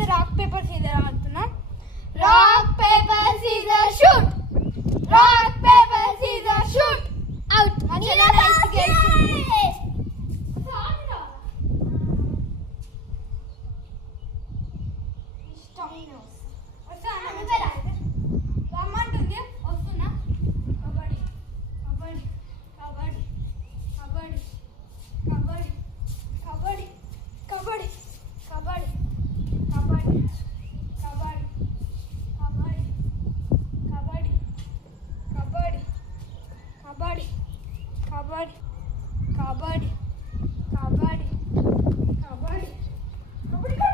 అయితే rock paper scissor ఆడుతున్నాం. Rock paper scissor shoot, rock paper scissor shoot. Out. మా చెల్లెలు అయితే గెలిచింది. రమ్మంటుంది, వస్తున్నా. కబడ్డీ కబడ్డీ కబడ్డీ కబడ్డీ కబడ్డీ కబడ్డీ కబడ్డీ కబడ్డీ కబడ్డీ కబడ్డీ కబడ్డీ కబడ్డీ కబడ్డీ కబడ్డీ కబడ్డీ కబడ్డీ కబడ్డీ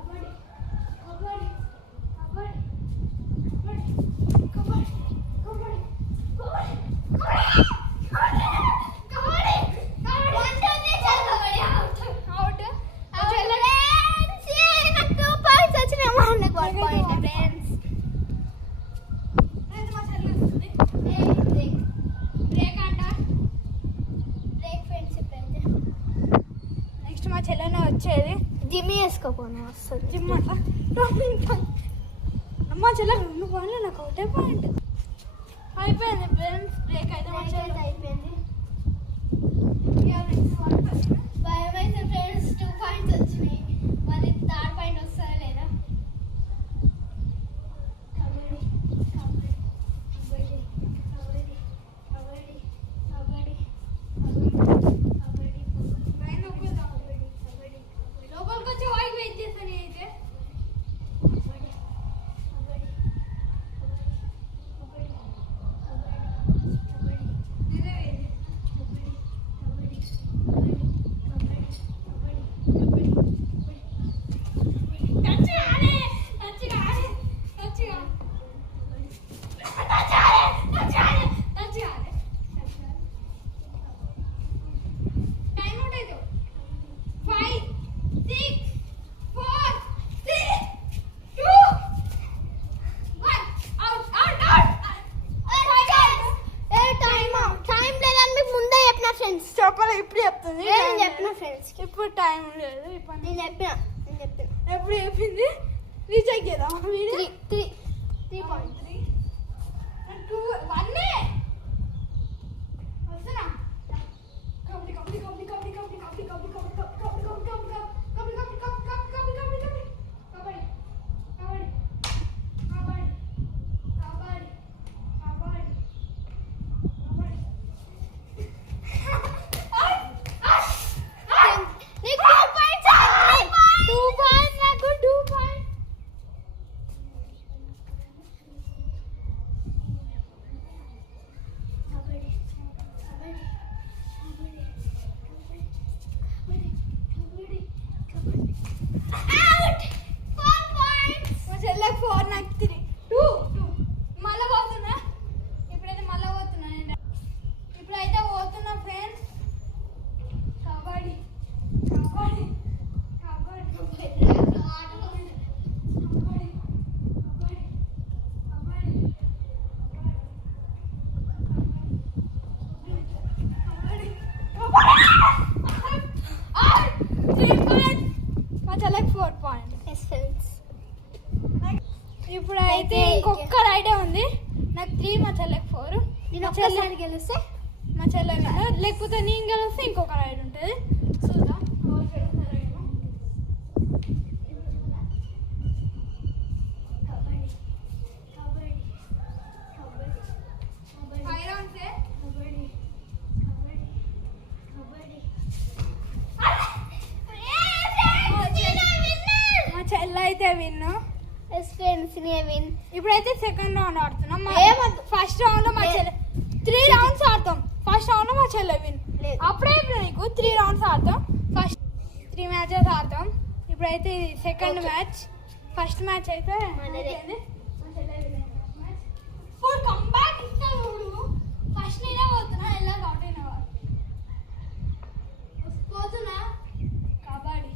కబడ్డీ వచ్చేది జిమ్ వేసుకోపోయినా వస్తుంది. జిమ్ అట్లా అమ్మ చెల్ల 2 పాయింట్లు, నాకు ఒకటే పాయింట్. అయిపోయింది ఫ్రెండ్స్, బ్రేక్ అయితే అయిపోయింది. భయమైతే ఫ్రెండ్స్ 2 పాయింట్స్ వచ్చినాయి. మరి 3rd పాయింట్ వస్తారా లేదా? కబడ్డీ కబడ్డీ కబడ్డీ కబడ్డీ కబడ్డీ కబడ్డీ లోపలికి వచ్చి వాయికి వెయిట్ చేస్తాను. అయితే చెప్పాలి, ఇప్పుడు చెప్తుంది. చెప్పిన ఫ్రెండ్స్ ఇప్పుడు టైం లేదు. ఇప్పుడు నేను చెప్పిన ఎప్పుడు చెప్పింది రీచెక్ చేద్దాం. 3.3 2 1 వస్తున్నా. కబడ్డీ కబడ్డీ కబడ్డీ కబడ్డీ కబడ్డీ కబడ్డీ కబడ్డీ కబడ్డీ ఇప్పుడైతే ఇంకొక రైడే ఉంది. నాకు 3, మా చెల్లెకి 4. నేను ఒక్కసారి గెలిస్తే మా చెల్లె, లేకపోతే నేను గెలిస్తే ఇంకొక రైడ్ ఉంటుంది. చూద్దాం. Friends win. ఇప్పుడైతే సెకండ్ రౌండ్ ఆడుతున్నాం. ఫస్ట్ రౌండ్ లో మా చెల్లె 3 రౌండ్స్ ఆడతాం. ఫస్ట్ రౌండ్ లో మా చెల్లె విన్. అప్పుడే నీకు 3 రౌండ్స్ ఆడతాం. ఫస్ట్ 3 మ్యాచెస్ ఆడతాం. ఇప్పుడైతే సెకండ్ మ్యాచ్. ఫస్ట్ మ్యాచ్ అయితే ఇప్పుడు కంబ్యాక్ ఇస్తా చూడు. ఫస్ట్ నేనే పోతున్నా, ఎలా అవుట్ అయినా పోతున్నా. కబడ్డీ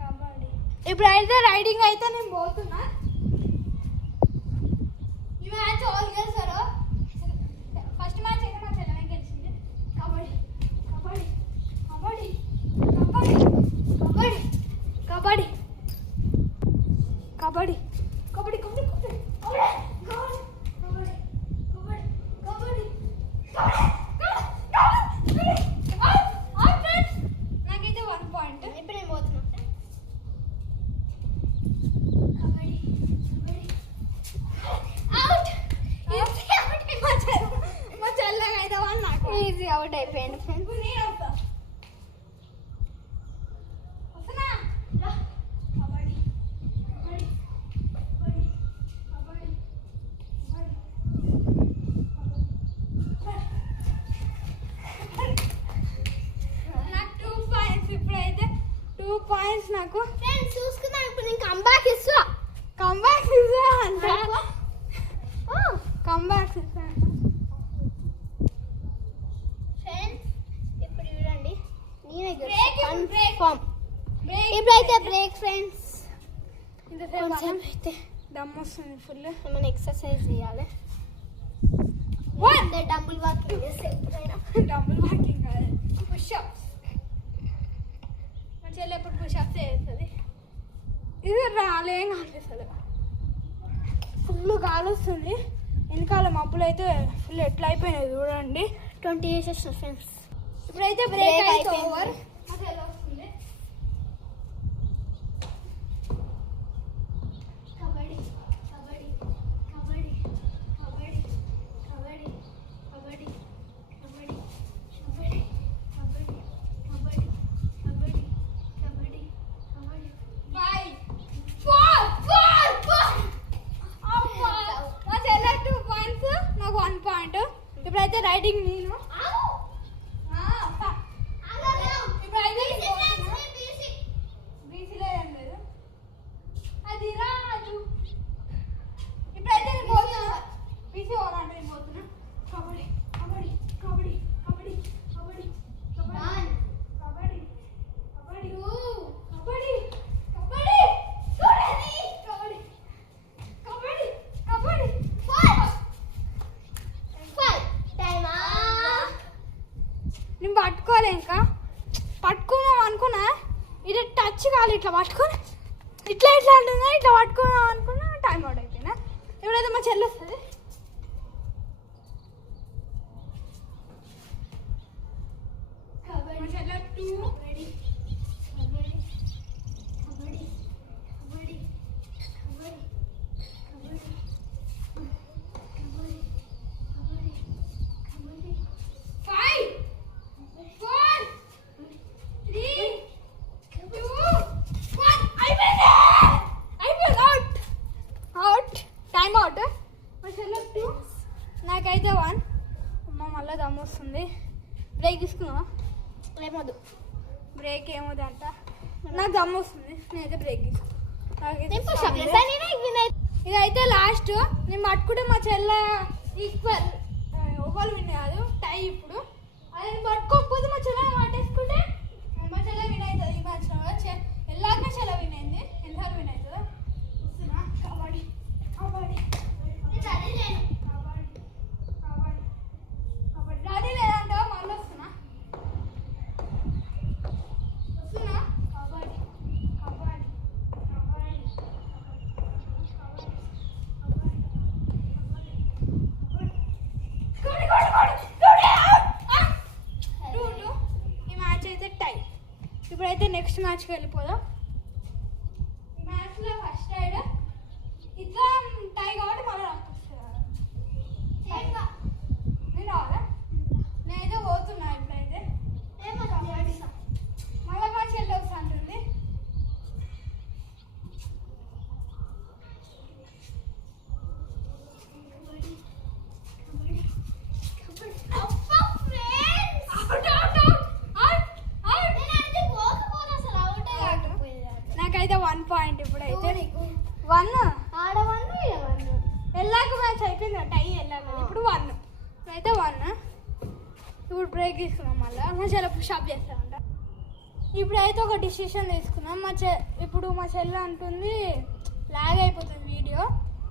కబడ్డీ. ఇప్పుడైతే రైడింగ్ అయితే నేను పోతున్నా. ఈ మ్యాచ్ ఆల్ గెలిచారు. ఫస్ట్ మ్యాచ్ అయితే మా చెల్లె గెలిచింది. కబడ్డీ కబడ్డీ కబడ్డీ కబడ్డీ కబడ్డీ కబడ్డీ కబడ్డీ కబడ్డీ కబడ్డీ నాకైతే 1 పాయింట్. ఇప్పుడు నేను పోతున్నా. మా చెల్లెగా అయితే 1 నాకు ఈజీ అవుట్ అయిపోయింది ఫ్రెండ్స్. నేను వస్తా. వస్తున్నా. కబడ్డీ కబడ్డీ కబడ్డీ కబడ్డీ నాకు 2 పాయింట్స్. ఇప్పుడైతే 2 పాయింట్స్ నాకు. ఫ్రెండ్స్ చూసుకుందాం. ఇప్పుడు నేను కంబ్యాక్ ఇస్తా. కంబ్యాక్ ఇస్తా అంట. కంబ్యాక్ ఇస్తా. ఫ్రెండ్స్ ఇప్పుడు చూడండి, నేనే బ్రేక్. కన్ఫర్మ్. ఇప్పుడైతే బ్రేక్ ఫ్రెండ్స్. కొంచెం అయితే దమ్ వస్తుంది ఫుల్. మనం ఎక్సర్సైజ్ చేయాలి. డబుల్ వాకింగ్ చేస్తే ఎప్పుడైనా. డబుల్ వాకింగ్ కాదు, పుషప్స్. మా చెల్లి ఎప్పుడు పుషప్స్ చేస్తుంది. ఇది రాలేం అనిపిస్తుంది. ఫుల్ గాలి వస్తుంది. వెనకాల మబ్బులు అయితే ఫుల్ ఎట్లా అయిపోయినాయి చూడండి. 20 చేసేసిన ఫ్రెండ్స్. ఇప్పుడైతే బ్రేక్ అయితే ఓవర్. మా చెల్లి వస్తుంది. కబడ్డీ కబడ్డీ కబడ్డీ కబడ్డీ కబడ్డీ కబడ్డీ కబడ్డీ కబడ్డీ కబడ్డీ కబడ్డీ కబడ్డీ కబడ్డీ కబడ్డీ 5 4 4 4. మా చెల్లె 2 పాయింట్స్, నాకు 1 పాయింట్. ఇప్పుడైతే రైడింగ్ నేను. ఇప్పుడైతే బీసీలో ఏం లేదు. అది రాదు. ఇప్పుడైతే నేను పోతున్నా. బీసీ ఓరాడు నేను పోతున్నా. కబడ్డీ కబడ్డీ కబడ్డీ కబడ్డీ కబడ్డీ కబడ్డీ కబడ్డీ కబడ్డీ కబడ్డీ కబడ్డీ కబడ్డీ కబడ్డీ కబడ్డీ. 5 టైమా. నేను పట్టుకోలే, ఇంకా పట్టుకున్నాం అనుకున్నా. ఇది టచ్ కాదు, ఇట్లా పట్టుకొని ఇట్లా ఇట్లా అంటుందా, ఇట్లా పట్టుకున్నాం అనుకున్నా. టైం అవుట్ అయిపోయినా. ఎప్పుడైతే మా చెల్లి వస్తుంది. మా చెల్లి 2 రెడీ. కబడ్డీ కబడ్డీ కబడ్డీ కబడ్డీ కబడ్డీ కబడ్డీ కబడ్డీ కబడ్డీ 5 4 3 2 1. అయిపోయింది. Out out. Time out. మా చెల్లి 2, నాకైతే 1. అమ్మ మళ్ళీ దమ్ వస్తుంది. బ్రేక్ తీసుకున్నావా? ఏమొద్దు. బ్రేక్ ఏమవుతుంది అంట. నాకు దమ్ వస్తుంది. నేనైతే బ్రేక్ ఇదైతే లాస్ట్. నేను పట్టుకుంటే మా చెల్లె ఈక్వల్. ఓవర్ విన్ కాదు, టై. ఇప్పుడు అది పట్టుకోకపోతే మా చెల్లె పట్టేసుకుంటే మా చెల్లె విన్ అవుతుంది. ఈ మ్యాచ్లో ఎలాగ మా చెల్లె విన్ అయింది. ఎన్నిసార్లు విన్ అవుతుందా? వస్తున్నా. కబడ్డీ కబడ్డీ కబడ్డీ కబడ్డీ కబడ్డీ. రెడీ లేదంటే మళ్ళీ వస్తున్నా. వస్తున్నా. కబడ్డీ కబడ్డీ కబడ్డీ ఇప్పుడైతే నెక్స్ట్ మ్యాచ్కి వెళ్ళిపోదాం. ఈ మ్యాచ్లో ఫస్ట్ రైడ్ ఇద్దరం టై కాబట్టి మళ్ళీ రాకొస్తారు. నేను రావాలా? నేనైతే పోతున్నా. ఇప్పుడైతే మళ్ళీ మ్యాచ్ వెళ్ళి వస్తా అంటుంది. ఇప్పుడు బ్రేక్ తీసుకున్నాం, మళ్ళీ మా చెల్లె పుషప్ చేస్తామంట. ఇప్పుడైతే ఒక డిసిషన్ తీసుకున్నాం. ఇప్పుడు మా చెల్లె అంటుంది లాగ్ అయిపోతుంది వీడియో,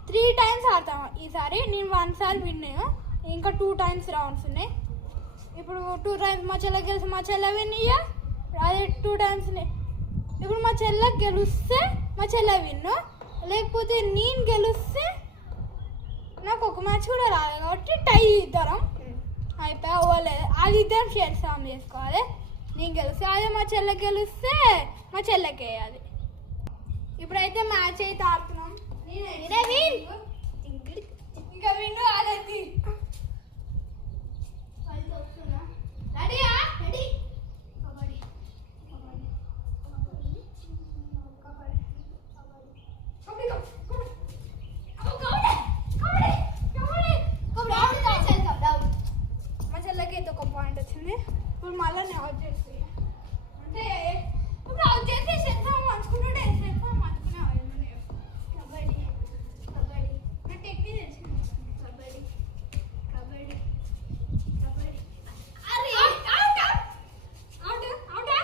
3 times ఆడతాం ఈసారి. నేను 1 సారి విన్ అయ్యా, ఇంకా 2 times రౌండ్స్ ఉన్నాయి. ఇప్పుడు 2 times మా చెల్లె గెలిచి మా చెల్లె విన్ అయ్యా, అదే 2 times. ఇప్పుడు మా చెల్లె గెలిస్తే మా చెల్లె విన్ను, లేకపోతే నేను గెలిస్తే నాకు ఒక మ్యాచ్ కూడా రాలేదు కాబట్టి టై ఇద్దరం అయిపోయా. ఓలేదు, అది ఇద్దరం షేర్ సామ్ చేసుకోవాలి. నేను గెలిస్తే అదే మా చెల్లె గెలిస్తే మా చెల్లెకి వేయాలి. ఇప్పుడైతే మ్యాచ్ అయితే ఆడుతున్నాం. ఇంకా విన్ను ఆడేది. రెడీయా? రెడీ. కబడ్డీ మా చెల్లెకి అయితే ఒక పాయింట్ వచ్చింది. ఇప్పుడు మళ్ళీ నేను అవుట్ చేసి అంటే ఇప్పుడు అవుట్ చేసి సెల్ఫామ్ మంచుకుంటుంటే సెల్ఫామ్ మంచుకునేవాళ్ళు. కబడ్డీ కబడ్డీ నా టెక్నిక్ తెలిసింది. కబడ్డీ కబడ్డీ కబడ్డీ. అరే అవుట్ అవుట్ అవుట్ అవుటా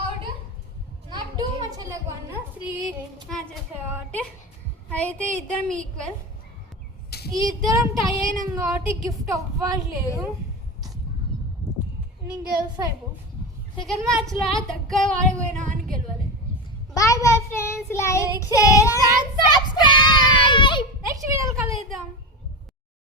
అవుట్. నాకు 2, మా చెల్లెకు 1, 3 మ్యాచెస్ కాబట్టి అయితే ఇద్దరం ఈక్వల్. ఈ ఇద్దరం టై అయినాం కాబట్టి గిఫ్ట్ అవ్వట్లేదు. నేను గెలిసాను. సెకండ్ మ్యాచ్లో దగ్గర వాడిపోయినా అని గెలవాలి. Bye bye friends, like share